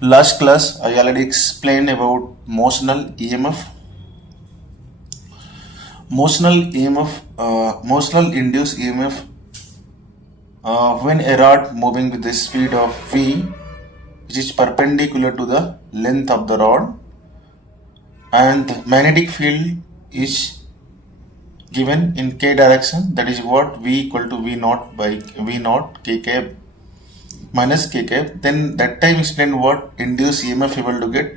Last class I already explained about motional EMF. Motional induced EMF when a rod moving with the speed of v, which is perpendicular to the length of the rod, and the magnetic field is given in k direction, that is what v equal to v naught by v naught k cap minus k cap. Then that time explain what induced EMF able to get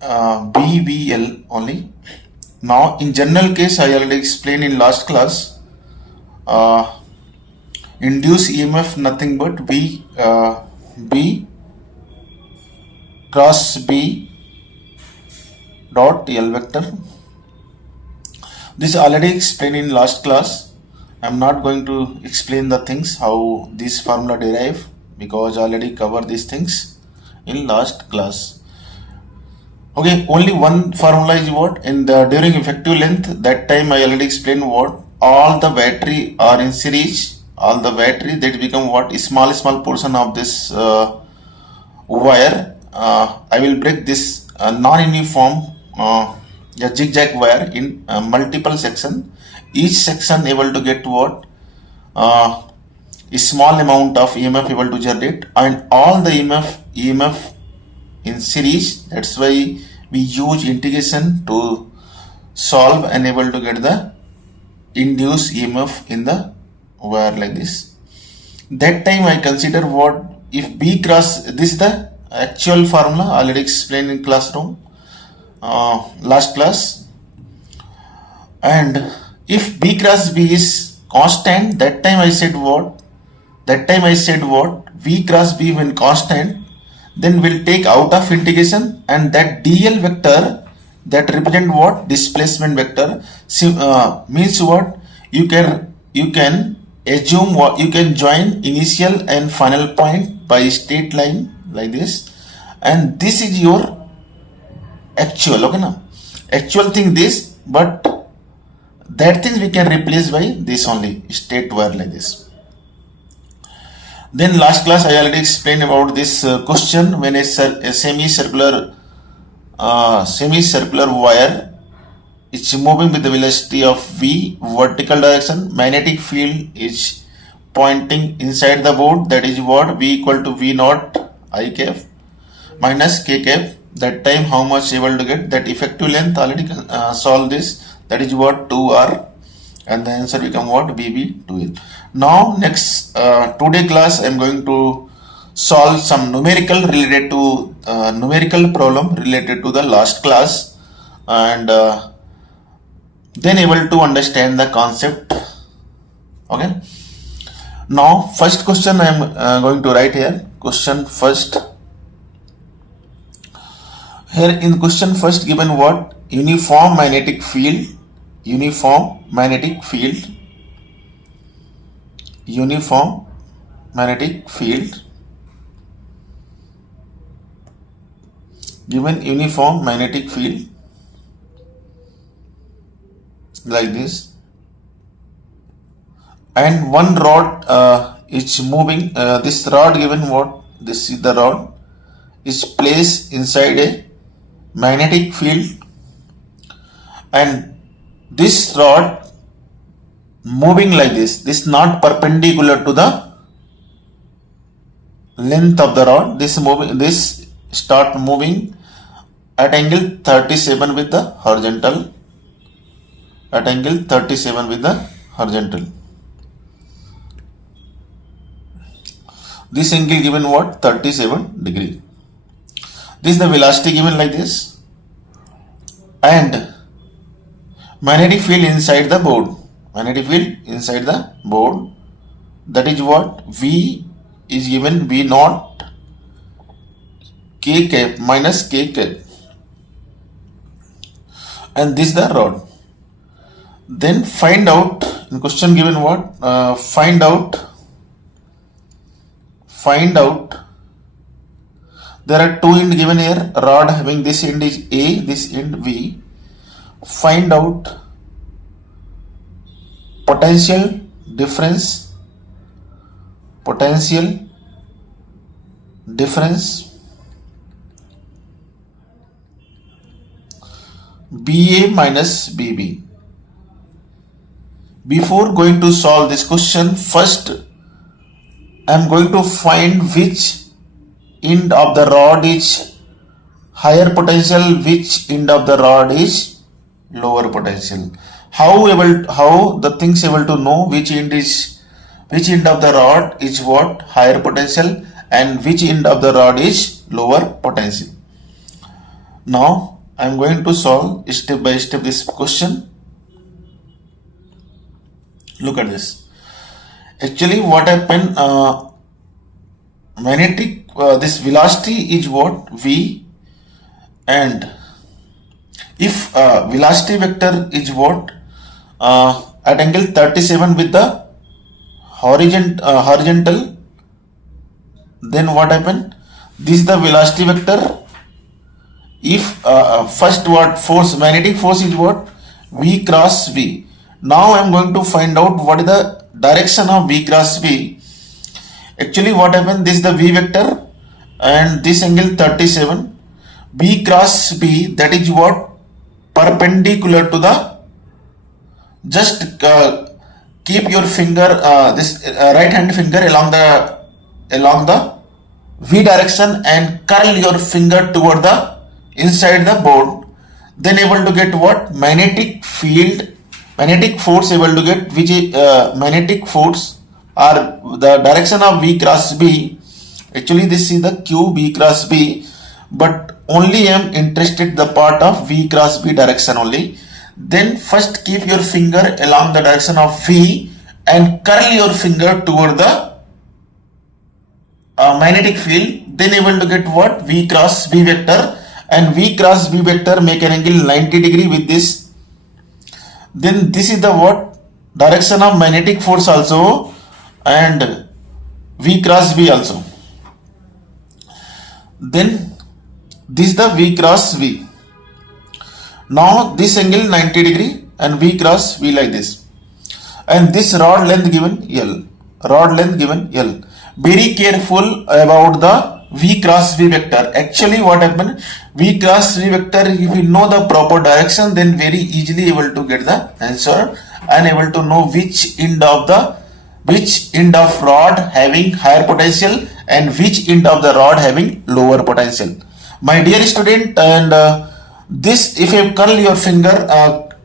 BVL only. Now in general case I already explained in last class, induced EMF nothing but B cross B dot L vector. This already explained in last class. I am not going to explain the things how this formula derive, because I already covered these things in last class. Okay, only one formula is what in the during effective length. That time I already explained what all the battery are in series. All the battery that become what small portion of this wire. I will break this non-uniform zigzag wire in multiple section. Each section able to get what a small amount of EMF able to generate, and all the EMF in series. That's why we use integration to solve and able to get the induced EMF in the wire like this. That time I consider what if B cross, this is the actual formula already explained in classroom last class, and if B cross B is constant, that time I said what V cross B when constant, then we'll take out of integration, and that dl vector that represent what displacement vector means what you can assume what you can join initial and final point by straight line like this, and this is your actual. Okay, now actual thing this, but that thing we can replace by this only straight wire like this. Then last class I already explained about this question when a semicircular wire is moving with the velocity of v vertical direction, magnetic field is pointing inside the board, that is what v equal to v naught I cap minus k cap. That time how much able to get that effective length already solve this, that is what 2r, and the answer become what BB2L. Now next today class I am going to solve some numerical related to numerical problem related to the last class, and then able to understand the concept. Okay, now first question I am going to write here. Question first. Here in question first given what uniform magnetic field given uniform magnetic field like this, and one rod is moving. This rod given what, this is the rod is placed inside a magnetic field, and this rod moving like this not perpendicular to the length of the rod. This start moving at angle 37 with the horizontal, this angle given what 37 degree. This is the velocity given like this, and magnetic field inside the board, that is what V is given V naught k cap minus k cap, and this is the rod. Then find out, in question given what find out there are two end given here, rod having this end is A, this end V. Find out potential difference difference BA minus BB. Before going to solve this question, first I am going to find which end of the rod is higher potential, which end of the rod is lower potential. How the things able to know which end of the rod is what higher potential and which end of the rod is lower potential. Now I am going to solve step by step this question. Look at this. Actually, what happened? Magnetic this velocity is what V, and if velocity vector is what at angle 37 with the horizontal, then what happened? This is the velocity vector. If first what force, magnetic force is what V cross V. Now I am going to find out what is the direction of V cross V. Actually, what happened? This is the V vector and this angle 37. V cross V, that is what perpendicular to the. Just keep your finger, this right hand finger along the V direction and curl your finger toward the inside the board. Then able to get what magnetic field, magnetic force able to get, which is magnetic force or the direction of V cross B. Actually, this is the Q V cross B, but only I am interested the part of V cross B direction only. Then first keep your finger along the direction of V and curl your finger toward the magnetic field. Then able to get what V cross B vector, and V cross B vector make an angle 90 degree with this. Then this is the what direction of magnetic force also, and V cross B also. Then this is the V cross V. Now this angle 90 degree and V cross V like this, and this rod length given L. Rod length given L. Very careful about the V cross V vector. Actually, what happened? V cross V vector, if you know the proper direction, then very easily able to get the answer and able to know which end of rod having higher potential and which end of the rod having lower potential. My dear student, and this, if you curl your finger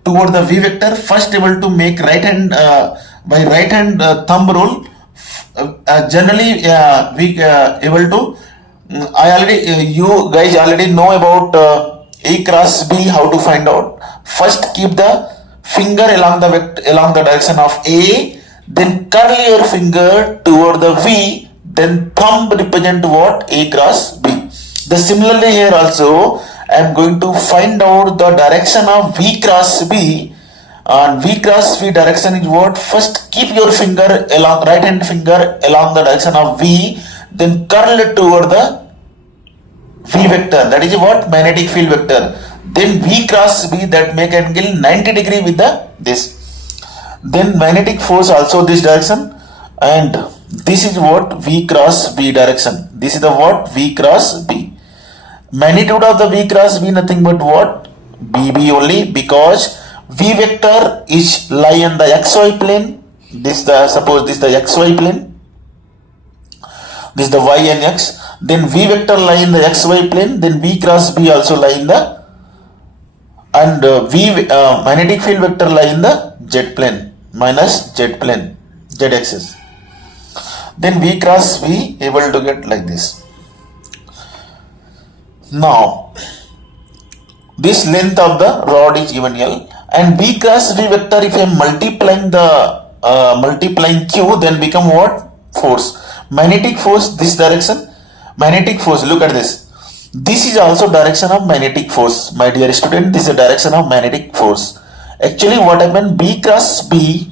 toward the V vector, first able to make right hand by right hand thumb rule. Generally, we able to. I already you guys already know about A cross B. How to find out? First, keep the finger along the direction of A. Then curl your finger toward the V. Then thumb represent what? A cross B. The similarly here also, I am going to find out the direction of V cross B, and V cross V direction is what? First keep your finger along, right hand finger along the direction of V, then curl it toward the V vector, that is what? Magnetic field vector. Then V cross B, that make angle 90 degree with the this. Then magnetic force also this direction, and this is what? V cross B direction. This is the what? V cross B. Magnitude of the V cross B nothing but what? BB only, because V vector is lie in the XY plane. Suppose this the XY plane. This is the Y and X. Then V vector lie in the XY plane. Then V cross B also lie in the, and magnetic field vector lie in the Z plane minus Z plane, Z axis. Then V cross V able to get like this. Now, this length of the rod is given L, and V cross V vector, if I am multiplying Q, then become what? Force. Magnetic force, this direction. Magnetic force, look at this. This is also direction of magnetic force. My dear student, this is the direction of magnetic force. Actually, what happened? B cross B,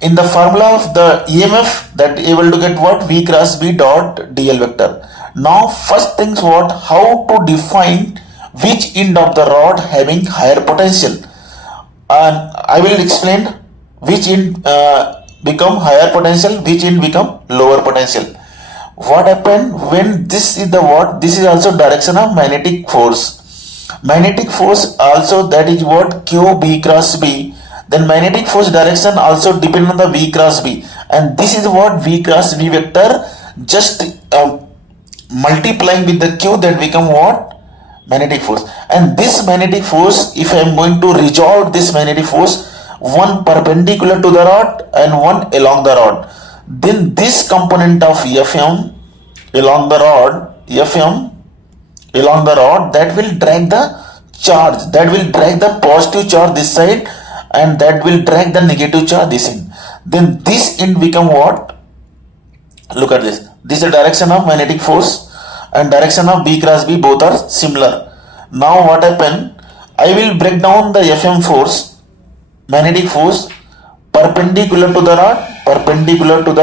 in the formula of the EMF, that able to get what? V cross B dot dl vector. Now first things what? How to define which end of the rod having higher potential, and I will explain which end become higher potential, which end become lower potential. What happened when this is the what? This is also direction of magnetic force. Magnetic force also, that is what? Q B cross B. Then magnetic force direction also depend on the V cross B, and this is what? V cross B vector. Just multiplying with the Q, that become what? Magnetic force. And this magnetic force, if I am going to resolve this magnetic force, one perpendicular to the rod and one along the rod, then this component of Fm along the rod, Fm along the rod, that will drag the charge, that will drag the positive charge this side, and that will drag the negative charge this end. Then this end become what? Look at this. This is the direction of magnetic force and direction of B cross B, both are similar. Now what happen? I will break down the Fm force, magnetic force, perpendicular to the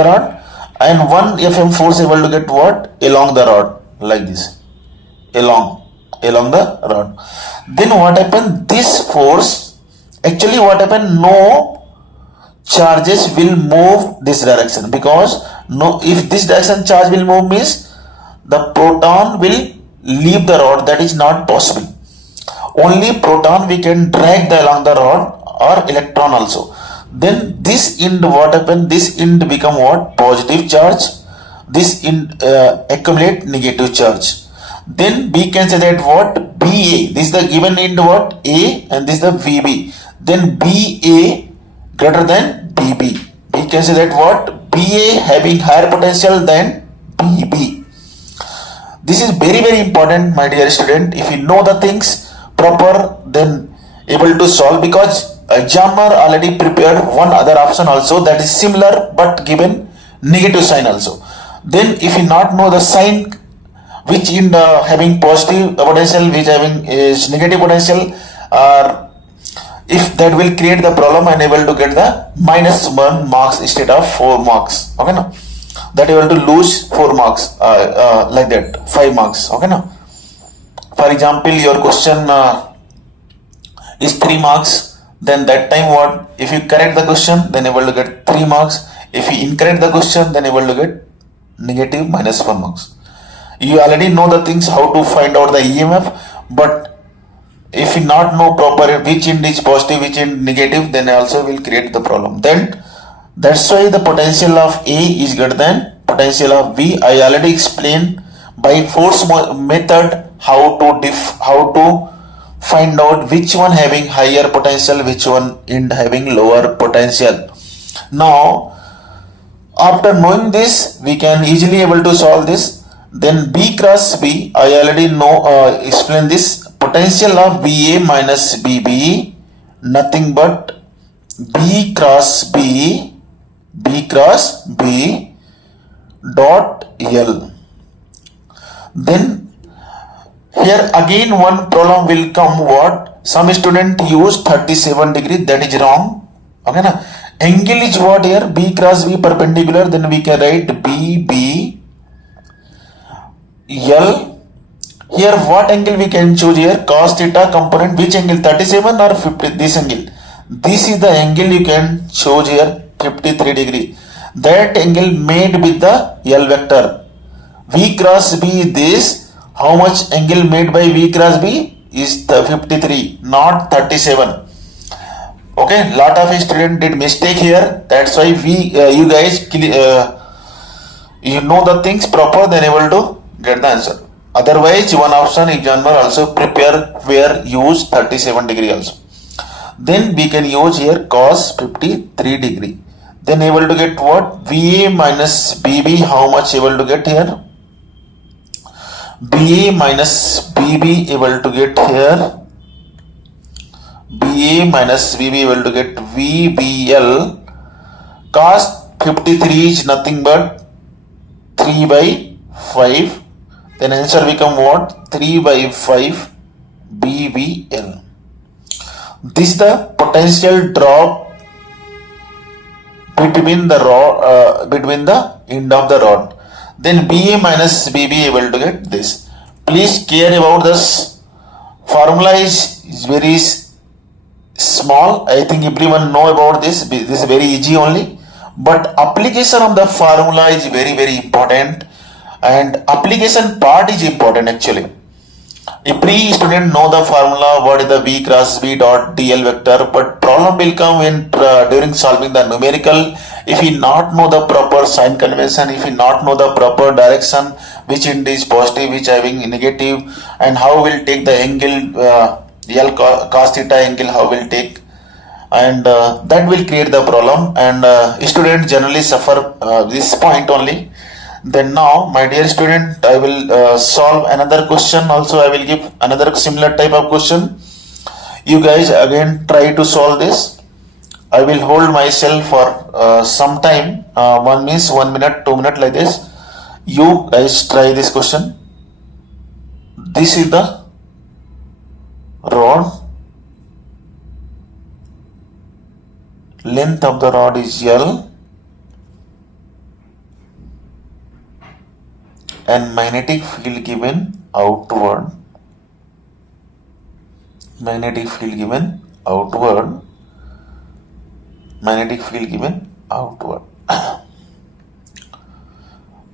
rod, and one Fm force able to get what? Along the rod, like this, along the rod. Then what happen? This force, actually what happen? No charges will move this direction, because no, if this direction charge will move means the proton will leave the rod. That is not possible. Only proton we can drag along the rod, or electron also. Then this end, what happen? This end become what? Positive charge. This end accumulate negative charge. Then we can say that what? BA. This is the given end what? A, and this is the VB. Then BA greater than BB. We can say that what? BA having higher potential than BB. This is very very important, my dear student. If you know the things proper, then able to solve, because examiner already prepared one other option also that is similar but given negative sign also. Then if you not know the sign, which in having positive potential, which having is negative potential, or if that will create the problem and able to get the -1 marks instead of 4 marks. Okay now, that able to lose 4 marks, like that 5 marks. Okay now, for example your question is 3 marks, then that time what? If you correct the question, then able to get 3 marks. If you incorrect the question, then able to get negative -1 marks. You already know the things how to find out the EMF, but if you not know proper which end is positive, which end negative, then also will create the problem. Then that's why the potential of A is greater than potential of B. I already explained by force method how to find out which one having higher potential, which one end having lower potential. Now after knowing this, we can easily able to solve this. Then B cross B, I already know explain this. Potential of BA minus BB, nothing but B cross B dot L. Then here again one problem will come. What? Some student use 37 degree, that is wrong. Okay na? Angle is what here? B cross B perpendicular, then we can write BB L. Here what angle we can choose here? Cos theta component, which angle? 37 or 50? This angle. This is the angle you can choose here, 53 degree. That angle made with the L vector. V cross B is this. How much angle made by V cross B? Is the 53, not 37. Okay, lot of students did mistake here. That's why you guys you know the things proper, then able to get the answer. Otherwise one option examiner also prepare where use 37 degree also. Then we can use here cos 53 degree. Then able to get what? VA minus BB. How much able to get here? BA minus BB able to get here. BA minus BB able to get VBL. Cos 53 is nothing but 3 by 5. Then answer become what? 3 by 5 BBL. This is the potential drop between the rod, between the end of the rod. Then BA minus BB able to get this. Please care about this. Formula is very small. I think everyone know about this. This is very easy only. But application of the formula is very very important. And application part is important actually. Every student know the formula what is the v cross v dot dl vector, but problem will come when during solving the numerical. If we not know the proper sign convention, if we not know the proper direction, which end is positive, which having negative, and how will take the angle l cos theta angle, how will take, and that will create the problem, and students generally suffer this point only. Then now, my dear student, I will solve another question. Also, I will give another similar type of question. You guys again try to solve this. I will hold myself for some time. One means 1 minute, 2 minutes like this. You guys try this question. This is the rod. Length of the rod is L. And magnetic field given outward. Magnetic field given outward. Magnetic field given outward.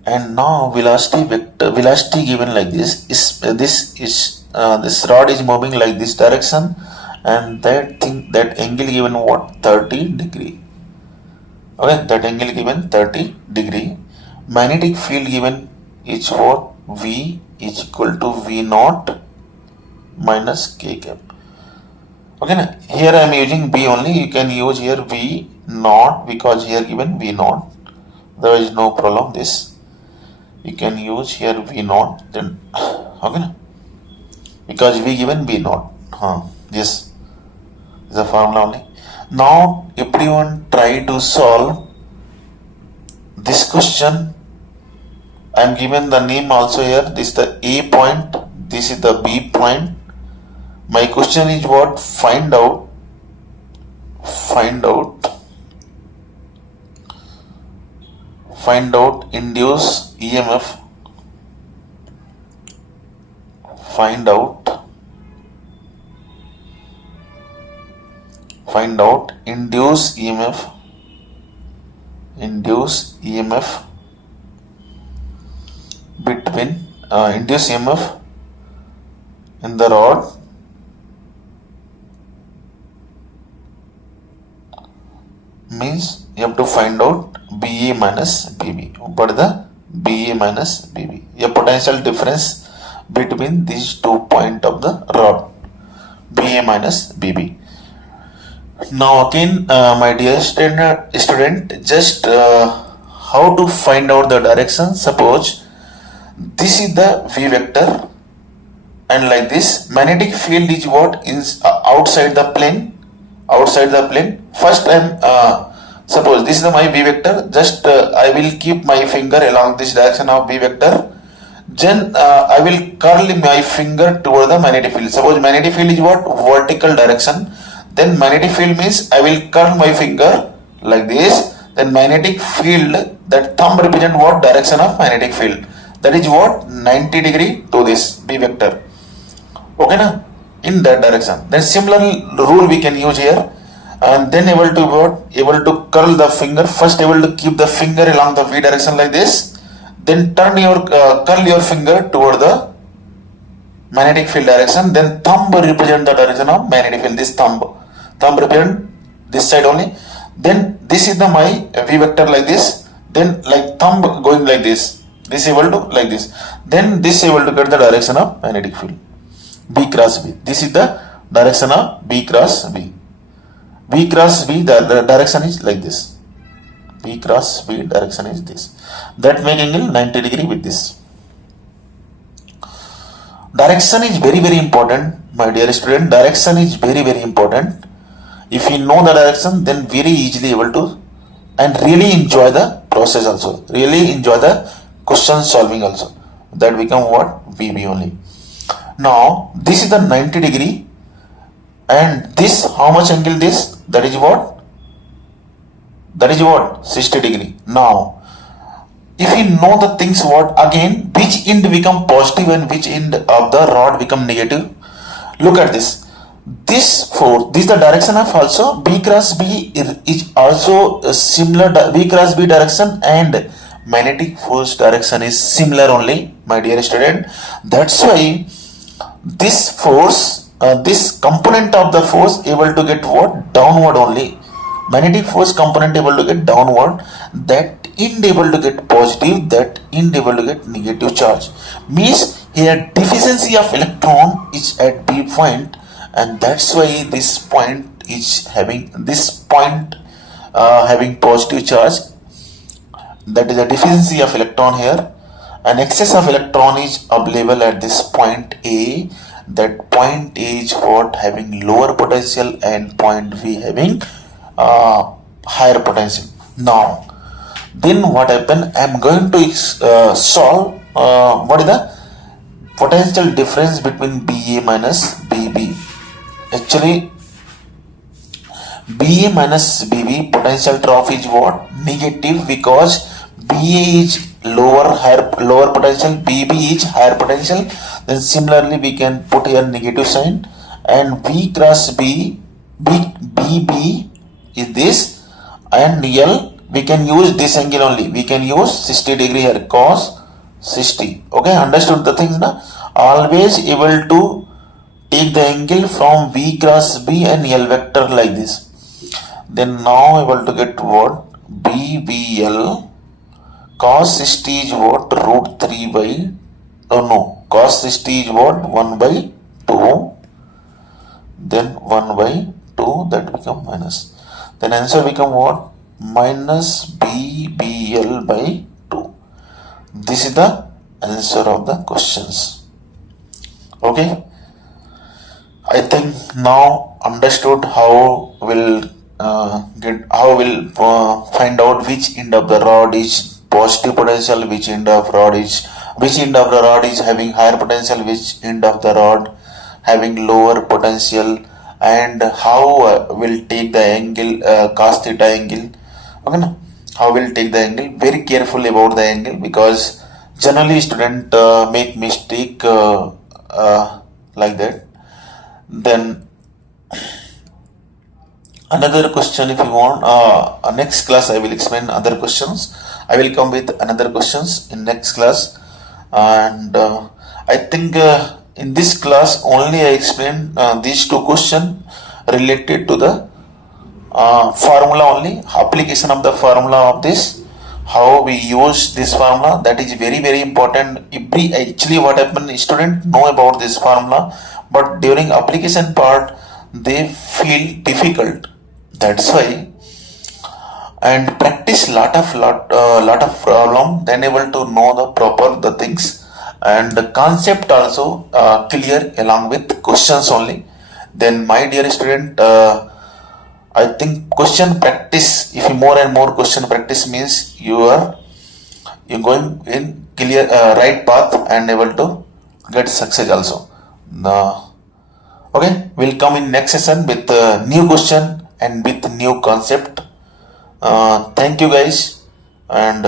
And now velocity vector, velocity given like this is this rod is moving like this direction, and that angle given what, 30 degree. Okay, that angle given 30 degree. Magnetic field given is what, V is equal to V naught minus K cap. Okay, now here I am using V only. You can use here V naught because here given V naught. There is no problem. This you can use here V naught. Then okay, now because V given V naught. This is the formula only. Now everyone try to solve this question. I am given the name also here. This is the A point. This is the B point. My question is what? Find out induce EMF. Find out induce EMF. Between induce EMF in the rod means you have to find out BA minus BB. What is the BA minus BB? A potential difference between these 2 points of the rod, BA minus BB. Now again, my dear student, just how to find out the direction. Suppose this is the V vector, and like this magnetic field is what is outside the plane. First suppose this is my V vector. Just I will keep my finger along this direction of V vector. Then I will curl my finger toward the magnetic field. Suppose magnetic field is what, vertical direction. Then magnetic field means I will curl my finger like this. Then magnetic field, that thumb represent what, direction of magnetic field. That is what, 90 degree to this B vector. Okay, na? In that direction. Then similar rule we can use here, and then able to curl the finger. First able to keep the finger along the V direction like this. Then turn your curl your finger toward the magnetic field direction. Then thumb represent the direction of magnetic field. This thumb represent this side only. Then this is the my V vector like this. Then like thumb going like this. This able to like this. Then this able to get the direction of magnetic field. B cross B. This is the direction of B cross B. B cross B, the direction is like this. B cross B direction is this. That make angle 90 degree with this. Direction is very, very important, my dear student. Direction is very, very important. If you know the direction, then very easily able to, and really enjoy the process also. Really enjoy the question solving also. That become what? VB only. Now this is the 90 degree, and this how much angle this? That is what? 60 degree. Now if you know the things what, again which end become positive and which end of the rod become negative. Look at this. This is the direction of also B cross B is also a similar B cross B direction, and magnetic force direction is similar only, my dear student. That's why this force, this component of the force able to get what? Downward only. Magnetic force component able to get downward, that ain't able to get positive, that ain't able to get negative charge. Means here deficiency of electron is at B point, and that's why this point is having having positive charge. That is a deficiency of electron here. An excess of electron is available at this point A. That point A is what? Having lower potential, and point V having higher potential. Now, then what happen? I am going to solve what is the potential difference between BA minus BB. Actually, BA minus BB potential drop is what? Negative, because BA is lower potential, BB is higher potential. Then similarly we can put here negative sign, and V cross BB is this, and L we can use this angle only. We can use 60 degree here, cos 60. Okay, understood the things now? Always able to take the angle from V cross B and L vector like this. Then now able to get what? BBL cos 60 is what? Root 3 by, cos 60 is what? 1 by 2. Then 1 by 2, that become minus. Then answer become what? Minus BBL by 2. This is the answer of the questions. Okay. I think now understood how we'll find out which end of the rod is positive potential, which end of the rod is having higher potential, which end of the rod having lower potential, and how we'll take the angle, cos theta angle. Okay, now how we'll take the angle. Very careful about the angle, because generally student make mistake like that. Then another question, if you want, next class I will explain other questions. I will come with another questions in next class. And I think in this class only I explain these two questions related to the formula only, application of the formula of this, how we use this formula. That is very, very important. Actually what happened, student know about this formula, but during application part they feel difficult. That's why, and practice lot of problem, then able to know the proper the things, and the concept also clear along with questions only. Then my dear student, I think question practice, if you more and more question practice, means you're going in clear right path and able to get success also. Okay, we'll come in next session with new question and with new concept. Thank you guys, and